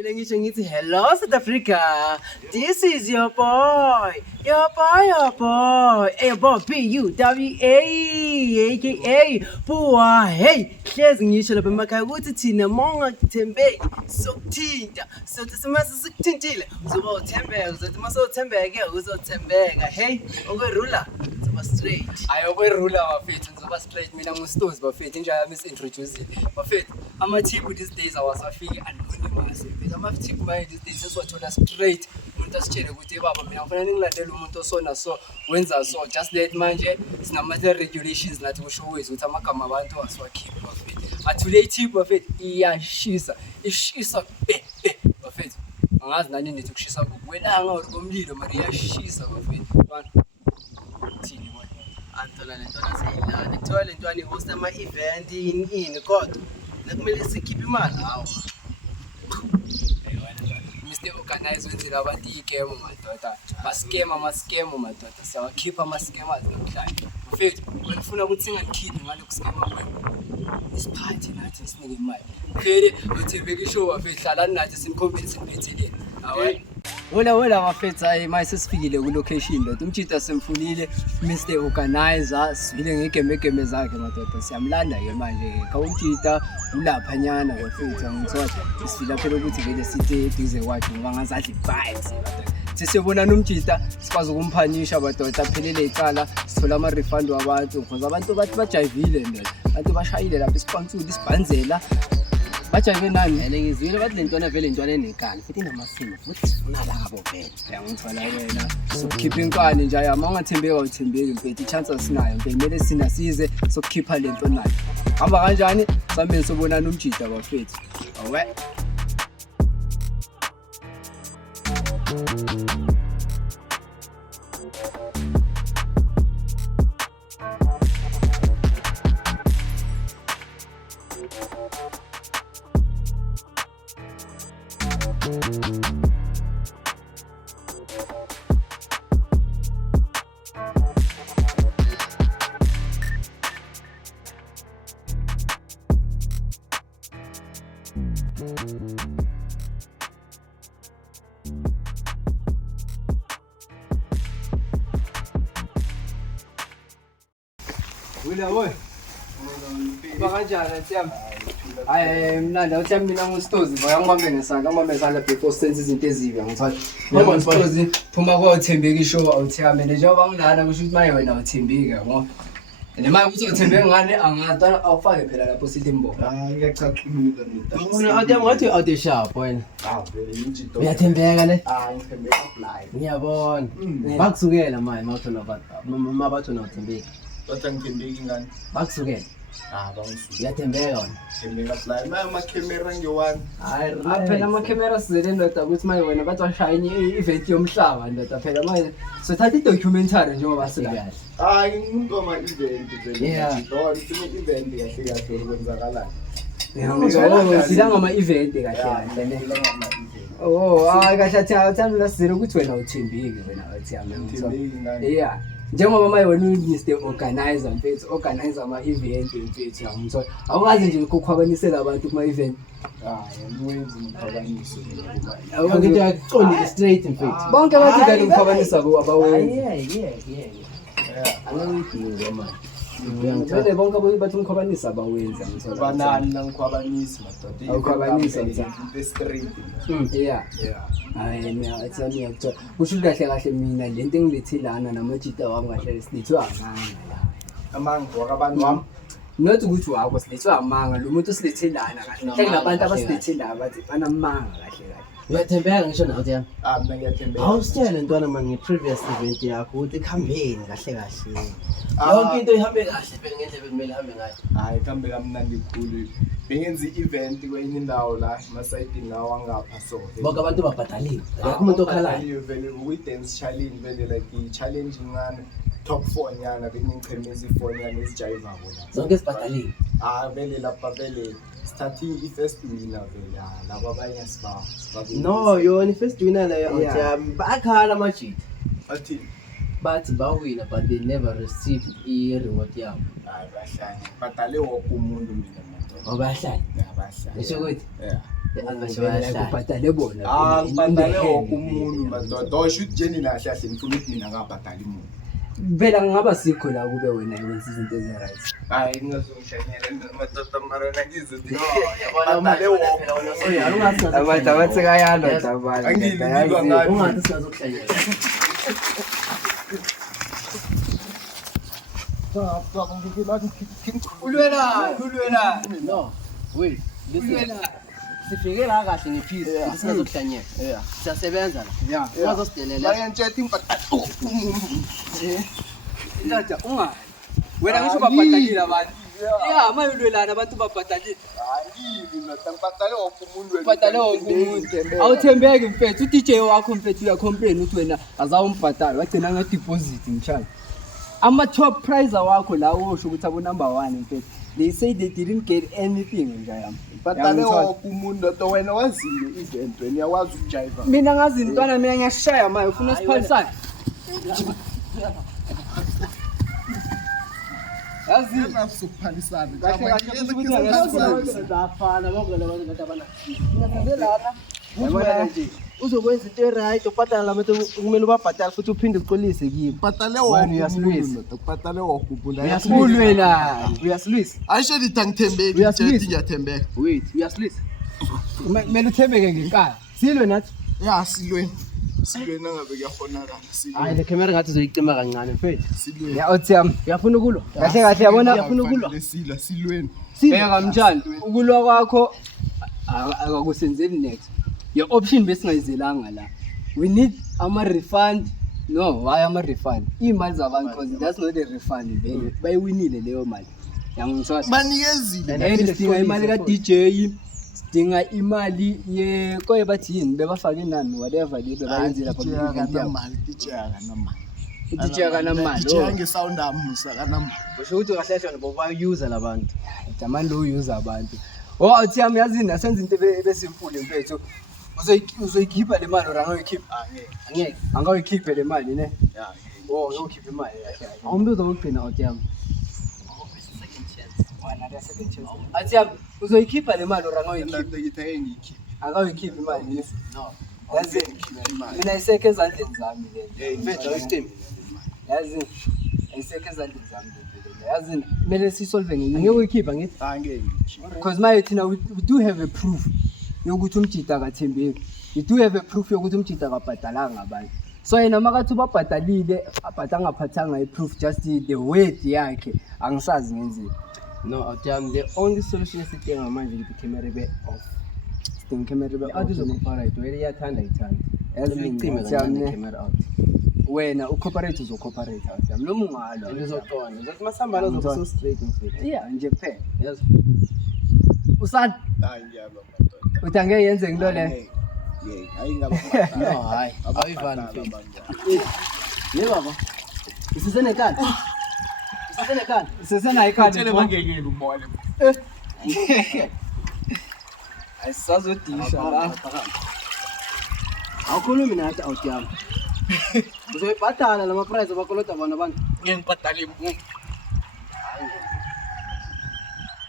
Feeling ngisho ngithi hello South Africa. This is your boy. Your boy. Hey boy PUWA aka Pua. Hey, hlezi ngisho lapha emakhaya ukuthi thina monga kuthembeki sokuthinta. Sothi simase sikuthintile uzoba uthembeka, uzothi mase uthembeke uzothembeka. Hey, okwerula uzoba straight. Hayi okwerula bafethu ngizoba straight mina nguStozi bafethu inja yami is-introduce. Bafethu ama-tip these days awasafiki anonymous. Ama-tip manje these days sesiwathola straight. Umuntu asitshele ukuthi baba mina ngifuna ningilandele umuntu osona so wenza so just let manje sinama-regulations nathi kusho wethu ukuthi amagama abantu asiwakhiphe bafethu. Athule i-tip bafethu iyashisa ishisa bafethu. Angazi nani nithi kushisa kwelanga or komlilo mari iyashisa bafethu. Thini manje Antola lentwana seyilana. Kuthiwa lentwana ihost ama-event ini kodwa nakumele sikhiphe imali hawa. Mr. Organize wenzela abantu igame madoda. Ama-scam madoda. Siyawakhipha ama-scammers namhlanje. Mfethu, ngifuna ukuthi singanikhiphi ngale kuscamma kwenu. Isiphathi nathi sinike imali. Phele uthembeke ishow bafethu hlalani nathi sinikhombele siniphetheleni. Hayi. Hola bafethu hayi manje sesifikile ku location lo. Umtshita semfunile Mr. Organizer sivile ngegeme zakhe madoda. Siyamlanda ke manje. Kawumtshita ulapha nyana bafethu ngithola sifila phela ukuthi vele sithi eduze kwakhe ngoba ngazadla vibes madoda. Sesiyobona nomtshita sikwazi ukumphanisha madoda aphelele icala sithola ama refund wabantu because abantu bathi bajayivile nje. Abantu bashayile lapha isipansula isibhanzela. Bajayive nani? Ngizwile bathi lentwana vele intwana enekani futhi inamasimo futhi sifuna labo vele. Ngithola yena sokukhipha inkani nje aya mangathembeka uthembeki mfethu i-chance asinayo mfethu kumele sinasize sokukhipha lento nayo. Hamba kanjani? Sambe sobona nomtshita bafethu. Awe. Wila boy. Bakanjani Themba? Hayi mnandi uthemba mina nguStozi bayangibambe ngesandla before sense izinto ezibi ngithatha. Ngoba uStozi phuma kwathembeka ishow awuthiyame njengoba ngilana kusho ukuthi maye wena awuthembeki yabo. Noma ukuthi uthembeke ngane angathi awufake phela lapho sithi imbono. Ngiyachaquluka nita. Una ngathi out sharp wena. Vele injito. Uyathembeka le? Ngithembeka apply. Ngiyabona. Bakusukela manje mawuthona mabathu nawuthembeki. Kodwa ngithembeki ngani? Bakusukela. Bangisuka. Uyathembeka wena. Ngithembeka apply. Ama camera nge-one. Hayi phela ama-camera sizele ndoda ukuthi manje wena bathi washaya i-event yomhlaba ndoda phela manje sothatha i-documentary njengoba sikahle. Ngumuntu wama-event vele. Yeah. Sine-event kahle okwenzakalani. Sila ngama-event kahle. Kahle athanda lasizele ukuthi wena awuthembeki wena athiyame. Ngithembeki ngani? Yeah. Njengoba manje wena uMr. Organizer mfethu, organizer ama-event mfethu yangithola. Awukazi nje ukukhwabanisela abantu kuma-event. Ngiwenza umphakamiso. Awukazi nje akuqondile straight mfethu. Bonke bathi kanti umkhwabanisa abawenzi. Yeah. Anangidinga manje. Vele bonke bathi umkhwabanisa abawenzi ngithola. Banani nangikhwabanisi madoda. Awukhwabanisa the street. Yeah. Hayi mina ethami yakuthola. Kusho kahle mina lento engilethilana namajita wami kahle silethwe amanga. Amanga wakabantu wami. Not ukuthi wakho silethwe amanga lo muntu silethelana kahle. Hleke nabantu abasilethela bathi banamanga kahle. Uyathembeka ngisho nathi yami. Mina ngiyathembeka. Awusitshele ntwana manje nge-previous event yakho ukuthi ikhambeni kahle. Yonke into ihambe kahle phela ngendlela kumele ihambe ngayo. Hayi kambe kamnandi kukhulu. Bengenza i-event kwenye indawo la emasayidini lawo angapha so. Bonke abantu babhadalile. Akho umuntu okhalayo. Vele uyi-dance challenge vele like i-challenge ngane top 4 nyana bengichemeza i-4 nyana esijayiva bona. Zonke sibhadalile. Vele lapha vele start i-first winner vele laba abanye siba. No, yona i-first winner leyo athi bakhala amajita. Athi Bathi bawina but they never received i-reward yabo. hayi bahlali. Badale wonke umuntu mina madoda. Abahlali. Bahlali. Ngisho ukuthi Yeah. Kubhadale bona. Ngibhadale wonke umuntu madoda. Osho ukuthi Jenny la hlahle ngifuna ukuthi mina ngabhadala imuntu. Vela ngingaba sikho la kube wena wenza izinto ezi-right. Hayi ngizongishanyela madoda mara nangizothi ngibhadale wonke. Abantu abathekayalo dabani. Angililwa ngani. Ungathi siyazokuhlanyela. Ulwela. No. Wait. Listen. Sifike la kahle ngephisi sizokuhlanyela. Siyasebenza la. Ungazosidelela. Bayantshela ngibhadale umuntu. Ndada ungayi. Wena ngisho babhadalile abantu. Yeah, mayolwelana abantu babhadalile. Angili ndoda ngibhadale wonke umuntu. Ubhadale wonke umuntu. Awuthembeki mfethu. uDJ wakho mfethu uyacomplain ukuthi wena azawumbhadala wagcina ngedeposit ngishaya. Ama-top prize wakho la wosho ukuthi abo number 1 mfethu. They say they didn't get anything nje yami. Ngibhadale wonke umuntu ndoda wena wazile event wena uyawazi ukujiva. Mina ngazi intwana mina ngiyashaya manje ufuna isiphalisane. Yazi Sokuphalisana. Zafana bonke labantu ngathi abana. Yabona nje. Uzokwenza into eright ubhadala labantu kumele ubabhadala futhi uphinde uqolise kibo. Ngibhadale wonke umuntu. Ngibhadale wonke umuntu. Uyasilwela. Uyasilwisa. Ayisho lithi angithembeki nje ngiyathembeka. Wait, uyasilwisa. kumele uthembeke ngenkani. Silwe nathi. Ya silweni nangabe kuyakhonakala Hayi le camera ngathi uzoyicima kancane mfethu. silweni. Ya othi yami. Uyafuna ukulwa? Kahle kahle yabona Uyafuna ukulwa? Lesila silweni. Bheka mtshana ukulwa kwakho akakusenzeli next. Your option besingayizelanga la. We need ama-refund. No, why ama-refund? Iy'mali zabantu because that's not a refund. Bayiwinile leyo mali. Yangishwa. Banikezile. And sidinga imali ka-DJ, sidinga imali koye bathi yini bebafake inani whatever le bebayenze lapha ku-event yabo. DJ akanamali. DJ angesound amusa akanamali. Usho ukuthi kahle kahle ngoba bayuza labantu. Jamani lo user abantu. Athi yami yazini asenza into ebesimfule mfethu. Uzoyikhipha le mali or angayikhipha? Angeke. Angayikhiphe le mali ne? Ya. Uyokhipha imali. Awumbuza ukugcina out yami. Athi yami uzoyikhipha le mali or angayikhipha? Ngithi ngiyikhipha. Angayikhipha imali ne? No. Yazi mina isekho ezandleni zami le. Mfethu awustem. Yazi isekho ezandleni zami le. Yazi kumele sisolve ngenye. Ngeke uyikhipha ngithi? Angeke ngiyikhipha. Because my thina we do have a proof yokuthi umjida akathembeki. We do have a proof yokuthi umjida akabhadalanga abantu. So yena makathi ubabhadalile abhadanga ngaphathanga i-proof just the word yakhe angisazi ngenzeni. No, out yami the only solution esidinga manje ukuthi camera ibe off. Sidinga camera ibe Athi uzocorporate wena iyathanda ithanda. Yazini Icime athi yami kancane ne, camera out. wena ucorporate uzocooperate athi yami noma ungalwa. Uzoqonda. Uzothi masihamba lo so straight mfethu. Yeah nje kuphela. Yazi. Usani Hayi ngiyalwa madoda. uthi angeke yenze into le. Yey, hayi ngaba. No, hayi. Awuyivali mfethu. Yebo baba. Isisenekani? Isisenekani? Sesenayo ikhadi. Tshele bangekeli ukubona. Ayisazodisha la. Awukhulumi nathi out yami. Uzoyibhadala lama price abakolota bona abantu. Ngeke ngibhadale umuntu.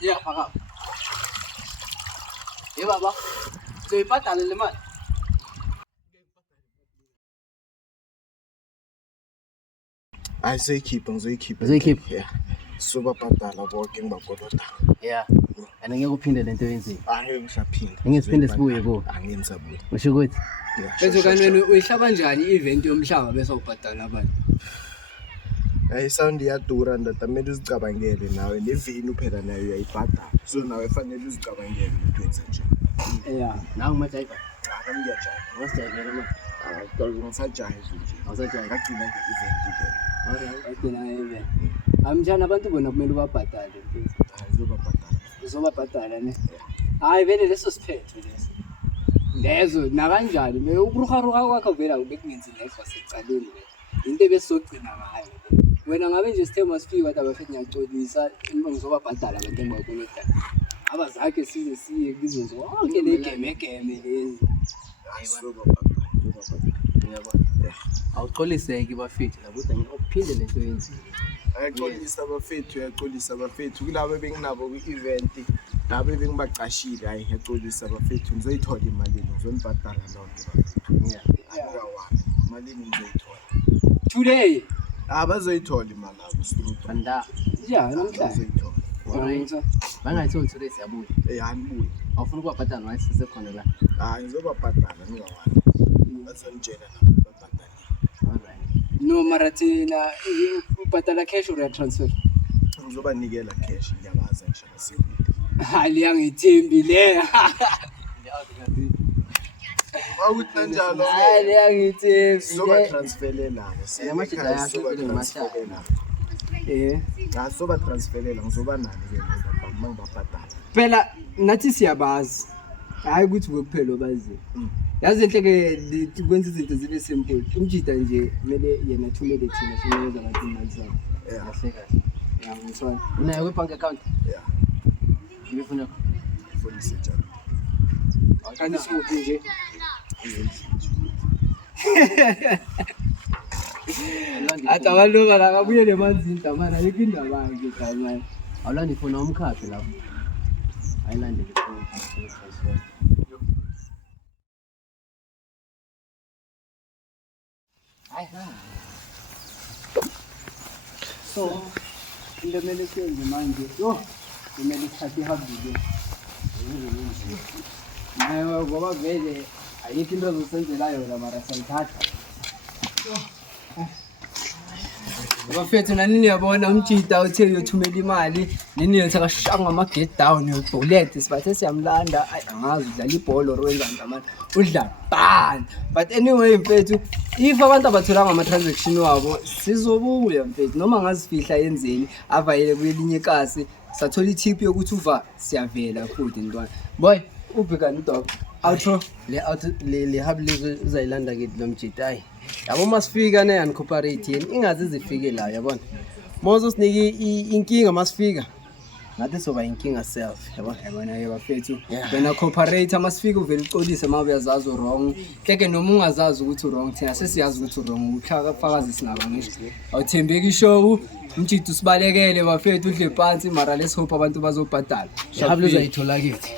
Yeah, phaka. Yebo baba. Uzoyibhadala le mali. Ayiseyikhipha ngizoyikhipha. Uzoyikhipha? Yeah. Sobabhadala bonke ngibakolota. Yeah. And ngeke uphinde lento yenzile. Angeke ngisaphinda. Ngeke siphinde sibuye ko. Angeke ngisabuye. Usho ukuthi Bese kanene uyihlaba kanjani i-event yomhlaba bese ubhadala abantu? Hayi sound iyadura ndoda kumele uzicabangele nawe neveni phela nayo uyayibhadala. So nawe fanele uzicabangele ukuthi wenza njani. yeah, nawe umajayiva. Cha nami ngiyajayiva. Wasijayivela manje. Ngisajayiva nje. Awusajayiva. Ngagcina nge-event ke. Alright. Agcina event. Amjana abantu bona kumele ubabhadale mfethu. Hayi uzobabhadala. Uzobabhadala ne? Hayi vele leso siphetho leso. Lezo na kanjani me ukuruharuha kwakho vela ubekungenzi next wasecaleni le. Into ebesogcina ngayo. Wena ngabe nje sithema sifika kodwa bafethu ngiyaxolisa ngizobabhadala abantu engibakolota. Abazakhe size siye kuzinzo wonke le game lezi. Hayi uzobabhadala. Uyabona? Awuxoliseki bafethu labuda ngikuphinde lento yenzile. Ayaxolisa abafethu kulabo benginabo kwi-event Abe bengibaqashile hayi ngiyaxolisa bafethu ngizoyithola imali ngizonibhadala lonke bafethu. Imali ngizoyithola. Today. Bazoyithola imali abo Sibruto. Anda. Yeah, namhlanje. Bazoyithola. Bangayitholi today siyabuya. Hanibuye. Awufuna ukubabhadala wathi sisekhona la. Ngizobabhadala ningawani. Bazongitshela nabo babhadale. Alright. No marathina ubhadala cash or transfer. Ngizobanikela cash ngiyabaza ngisho sikude. Hali angithembi le. Awuthi kanjalo Hali angithembi. soba transferela Yamashida yakho soba transferela ngizoba nani ke mangibabhadala. Phela nathi siyabazi. Hayi ukuthi kuphela obazi. Yazi enhleke kwenza izinto zibe simple. Umjida nje kumele yena thumele thina sinikeza abantu imali zabo. kahle kahle. Yeah, ngizwana. Unayo bank account? Yeah. Ngifuna Phone isejana. Kanti sikuphi nje? Athi abaloba la kabuye lemanzini damana ayikho indaba nje damana. awulandi ngifuna umkhaphi lapho. Ayilandele phone. Hayi ha. So, into mele senze manje. Yo, kumele sithathe ihambi. Nayo ngoba vele ayikho into ezosenzela yona mara sayithatha. Bafethu nani niyabona umjida uthe uyothumela imali nini yothatha shanga ama get down yobullet sibathe siyamlanda angazi udlala ibhola or wenza ngamani udla ban but anyway mfethu if abantu abatholanga ama transaction wabo sizobuya mfethu noma ngazifihla yenzeni avayele kwelinye kasi sathola itip yokuthi uva siyavela futhi ntwana boy ubhekani dog outro le hub lezo uzayilanda ke lo mjita hayi yabo masifika ne uncooperate yini ingazi zifike la yabona mozo sinike inkinga masifika ngathi soba inkinga self yabona ke bafethu wena cooperator masifika uvela uxolise mabe uyazazi wrong keke noma ungazazi ukuthi wrong thina sesiyazi ukuthi wrong uhlaka fakazi sinaba ngisho awuthembeki show umjida usibalekele bafethu udle phansi mara let's hope abantu bazobhadala hub lezo ayithola kithi